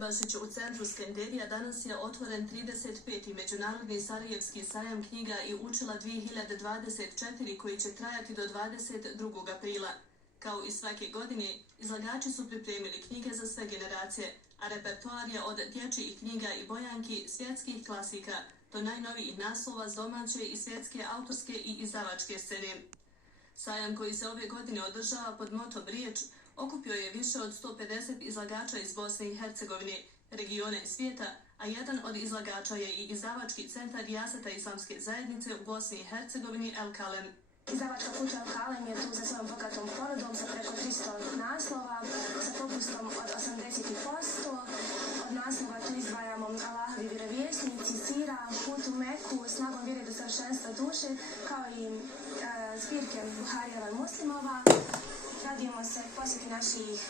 Bašić u centru Skenderija danas je otvoren 35. Međunarodni Sarajevski sajam knjiga i učila 2024 koji će trajati do 22. aprila. Kao i svake godine, izlagači su pripremili knjige za sve generacije, a repertoar je od dječjih knjiga i bojanki svjetskih klasika do najnovijih naslova s domaće i svjetske autorske i izdavačke scene. Sajam koji se ove godine održava pod motom Riječ okupio je više od 150 izlagača iz Bosne i Hercegovine, regiona i svijeta, a jedan od izlagača je i izdavački centar Rijaseta Islamske zajednice u Bosni i Hercegovini El Kalem. Izdavačka kuća El Kalem je tu za svojom bogatom ponudom sa preko 300 naslova, sa popustom od 80%. Od naslova tu izdvajamo Allahovi vjerovjesnici, Sira, Put u Meku, Snagom vjere do savršenstva duše, kao i zbirke Buharijeva i Muslimova. Radimo se posjeti naših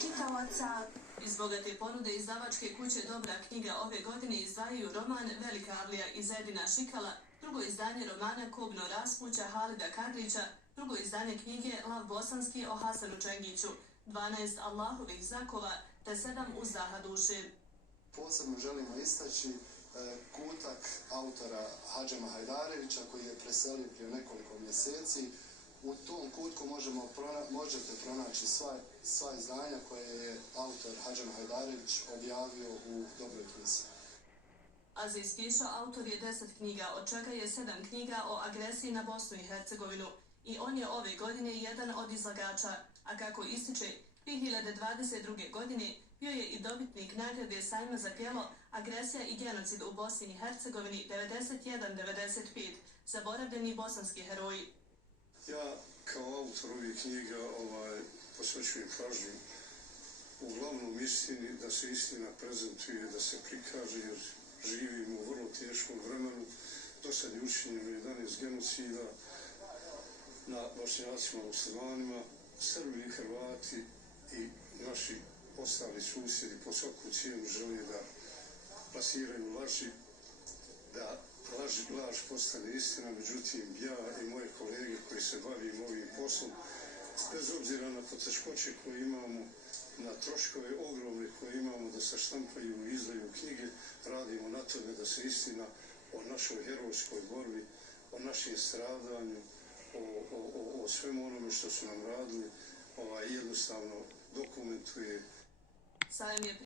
čitalaca. Iz bogate ponude izdavačke kuće Dobra knjiga ove godine izdvajaju roman Velika Avlija iz Edina Šikala, drugo izdanje romana Kobno raspuća Halida Kadrića, drugo izdanje knjige Lav Bosanski o Hasanu Čengiću, 12 Allahovih znakova te 7 uzdaha duše. Posebno želimo istaći kutak autora Hadžema Hajdarevića koji je preselio prije nekoliko mjeseci. U tom kutku možete pronaći sva izdanja koje je autor Hadžem Hajdarević objavio u Dobroj knjizi. Aziz Kiša autor je 10 knjiga, od čega je 7 knjiga o agresiji na Bosnu i Hercegovinu. I on je ove godine jedan od izlagača, a kako ističe, 2022. godine bio je i dobitnik nagrade sajma za djelo Agresija i genocid u Bosni i Hercegovini 91-95, zaboravljeni bosanski heroji. Ja kao autor ovih knjiga posvećujem pažnju uglavnom istini, da se istina prezentuje, da se prikaže, jer živimo u vrlo teškom vremenu. Do sad je učinjeno 11 genocida na Bošnjacima, muslimanima, Srbi i Hrvati i naši ostali susjedi po svaku cijenu žele da plasiraju laži, da laž postane istina. Međutim, ja i moje kolege koji se bavimo ovim poslom, bez obzira na poteškoće koje imamo, na troškove ogromne koje imamo da se štampaju i izdaju knjige, radimo na tome da se istina o našoj herojskoj borbi, o našem stradanju, o svemu onome što su nam radili, jednostavno dokumentuje.